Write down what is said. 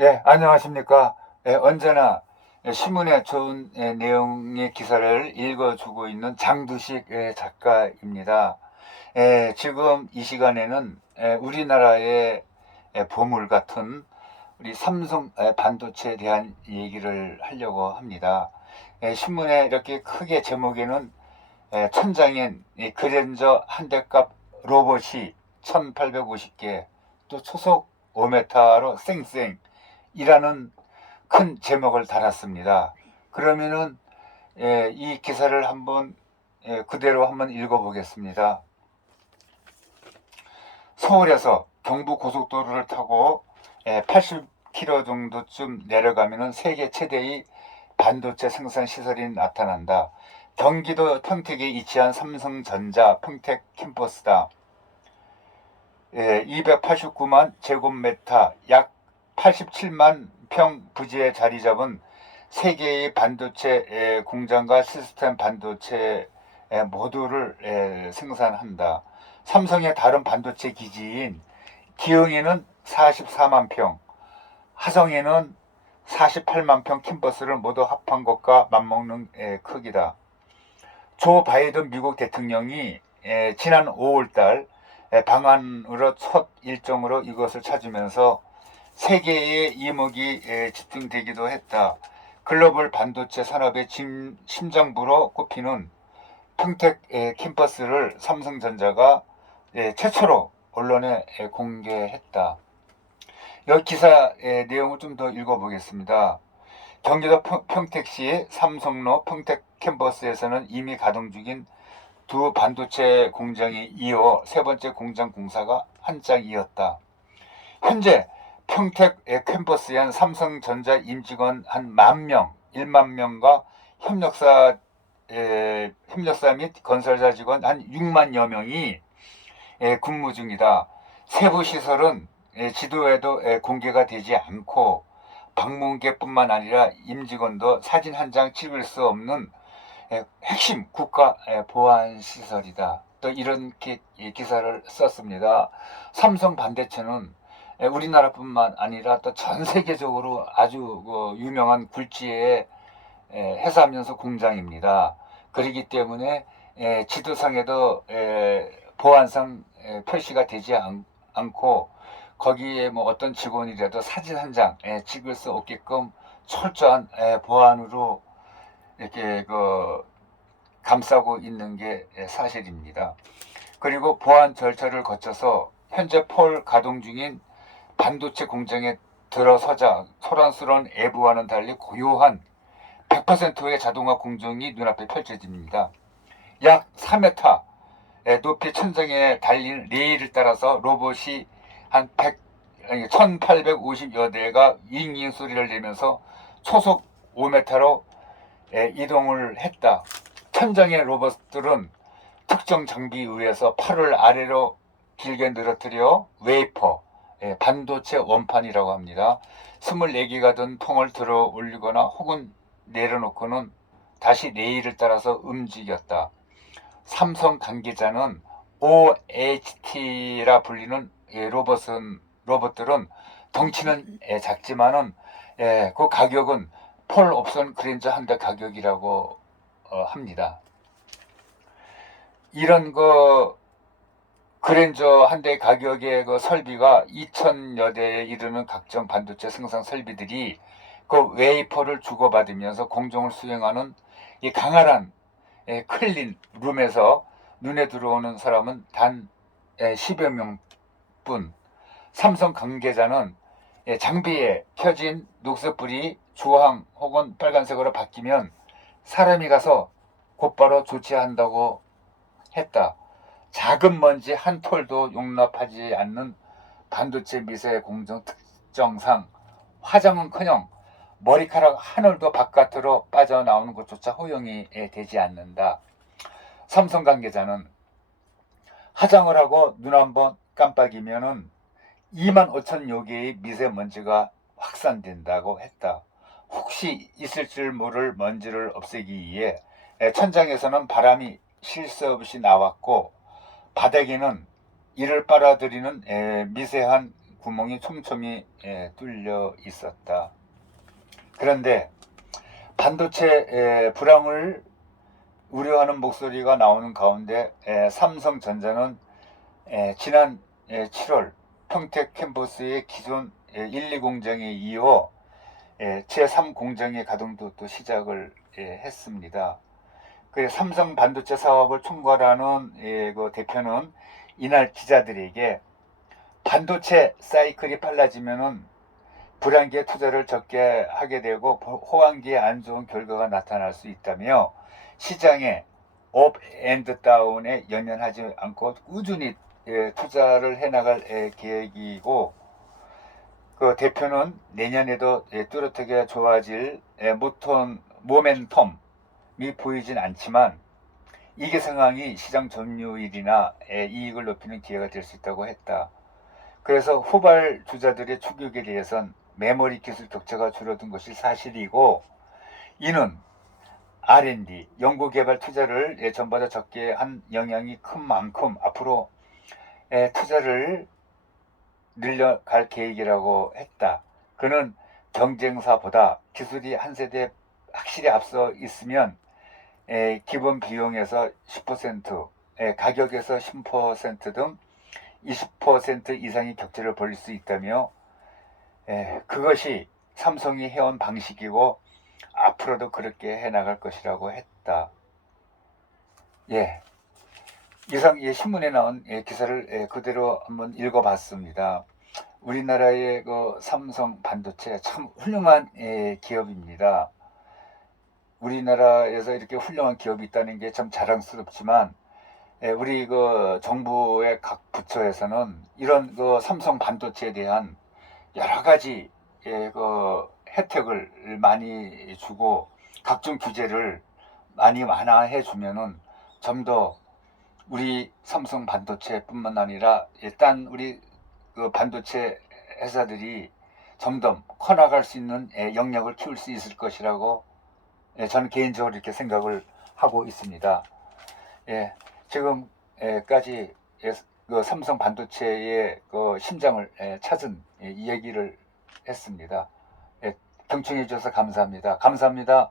예, 안녕하십니까. 예, 언제나 신문에 좋은 내용의 기사를 읽어주고 있는 장두식 작가입니다. 지금 이 시간에는 우리나라의 보물 같은 우리 삼성 반도체에 대한 얘기를 하려고 합니다. 신문에 이렇게 크게 제목에는 천장엔 그랜저 한 대값 로봇이 1850개, 또 초속 5m로 쌩쌩이라는 큰 제목을 달았습니다. 그러면은 이 기사를 한번 그대로 한번 읽어보겠습니다. 서울에서 경부 고속도로를 타고 80km 정도쯤 내려가면은 세계 최대의 반도체 생산 시설이 나타난다. 경기도 평택에 위치한 삼성전자 평택 캠퍼스다. 289만 제곱미터, 약 87만 평 부지에 자리 잡은 세계의 반도체 공장과 시스템 반도체 모듈을 생산한다. 삼성의 다른 반도체 기지인 기흥에는 44만 평, 화성에는 48만 평 캠퍼스를 모두 합한 것과 맞먹는 크기다. 조 바이든 미국 대통령이 지난 5월달 방한으로 첫 일정으로 이것을 찾으면서 세계의 이목이 집중되기도 했다. 글로벌 반도체 산업의 심장부로 꼽히는 평택 캠퍼스를 삼성전자가 최초로 언론에 공개했다. 이 기사 내용을 좀 더 읽어보겠습니다. 경기도 평택시 삼성로 평택 캠퍼스에서는 이미 가동 중인 두 반도체 공장이 이어 세 번째 공장 공사가 한창이었다. 현재 평택 캠퍼스엔 삼성전자 임직원 한 10,000명, 1만 명과 협력사 및 건설자 직원 한 6만여 명이 근무 중이다. 세부 시설은 지도에도 공개가 되지 않고 방문객뿐만 아니라 임직원도 사진 한 장 찍을 수 없는 핵심 국가 보안 시설이다. 또 이런 기사를 썼습니다. 삼성 반도체는 우리나라뿐만 아니라 또 전 세계적으로 아주 유명한 굴지의 회사면서 공장입니다. 그렇기 때문에 지도상에도 보안상 표시가 되지 않고 거기에 뭐 어떤 직원이라도 사진 한 장 찍을 수 없게끔 철저한 보안으로 이렇게 감싸고 있는 게 사실입니다. 그리고 보안 절차를 거쳐서 현재 폴 가동 중인 반도체 공장에 들어서자 소란스러운 외부와는 달리 고요한 100%의 자동화 공정이 눈앞에 펼쳐집니다. 약 4m 높이 천장에 달린 레일을 따라서 로봇이 한 1850여 대가 윙윙 소리를 내면서 초속 5m로 이동을 했다. 천장의 로봇들은 특정 장비에 의해서 팔을 아래로 길게 늘어뜨려 웨이퍼, 반도체 원판이라고 합니다. 24개가 든 통을 들어 올리거나 혹은 내려놓고는 다시 레일을 따라서 움직였다. 삼성 관계자는 OHT라 불리는 로봇들은 덩치는 작지만은 그 가격은 폴 옵션 그랜저 한 대 가격이라고 합니다. 이런 그랜저 한 대 가격의 설비가 2,000여 대에 이르는 각종 반도체 생산 설비들이 그 웨이퍼를 주고받으면서 공정을 수행하는 이 강활한 클린 룸에서 눈에 들어오는 사람은 단 10여 명뿐. 삼성 관계자는 장비에 켜진 녹색불이 주황 혹은 빨간색으로 바뀌면 사람이 가서 곧바로 조치한다고 했다. 작은 먼지 한 톨도 용납하지 않는 반도체 미세 공정 특정상 화장은커녕 머리카락 하늘도 바깥으로 빠져나오는 것조차 허용이 되지 않는다. 삼성 관계자는 화장을 하고 눈 한번 깜빡이면은 2만 5천여 개의 미세먼지가 확산된다고 했다. 혹시 있을 줄 모를 먼지를 없애기 위해 천장에서는 바람이 쉴 새 없이 나왔고 바닥에는 이를 빨아들이는 미세한 구멍이 촘촘히 뚫려 있었다. 그런데 반도체 불황을 우려하는 목소리가 나오는 가운데 삼성전자는 지난 7월 평택 캠퍼스의 기존 1, 2공장에 이어 제3공장의 가동도 또 시작을 했습니다. 그 삼성 반도체 사업을 총괄하는 그 대표는 이날 기자들에게 반도체 사이클이 빨라지면은 불황기에 투자를 적게 하게 되고 호황기에 안 좋은 결과가 나타날 수 있다며 시장에 업 앤드 다운에 연연하지 않고 꾸준히 투자를 해나갈 계획이고, 그 대표는 내년에도 뚜렷하게 좋아질 모멘텀이 보이진 않지만 이게 상황이 시장 점유율이나 이익을 높이는 기회가 될 수 있다고 했다. 그래서 후발 주자들의 추격에 대해선 메모리 기술 격차가 줄어든 것이 사실이고, 이는 R&D, 연구개발 투자를 전보다 적게 한 영향이 큰 만큼 앞으로 투자를 늘려갈 계획이라고 했다. 그는 경쟁사보다 기술이 한 세대 확실히 앞서 있으면 기본 비용에서 10%, 가격에서 10%등 20% 이상의 격차를 벌일 수 있다며 그것이 삼성이 해온 방식이고 앞으로도 그렇게 해나갈 것이라고 했다. 이상 신문에 나온 기사를 그대로 한번 읽어봤습니다. 우리나라의 그 삼성 반도체 참 훌륭한 기업입니다. 우리나라에서 이렇게 훌륭한 기업이 있다는 게 참 자랑스럽지만 우리 그 정부의 각 부처에서는 이런 그 삼성 반도체에 대한 여러 가지 그 혜택을 많이 주고 각종 규제를 많이 완화해 주면은 좀 더 우리 삼성 반도체뿐만 아니라 일단 우리 그 반도체 회사들이 점점 커나갈 수 있는 영역을 키울 수 있을 것이라고 저는 개인적으로 이렇게 생각을 하고 있습니다. 지금까지 그 삼성 반도체의 그 심장을 찾은 이 얘기를 했습니다. 경청해 주셔서 감사합니다. 감사합니다.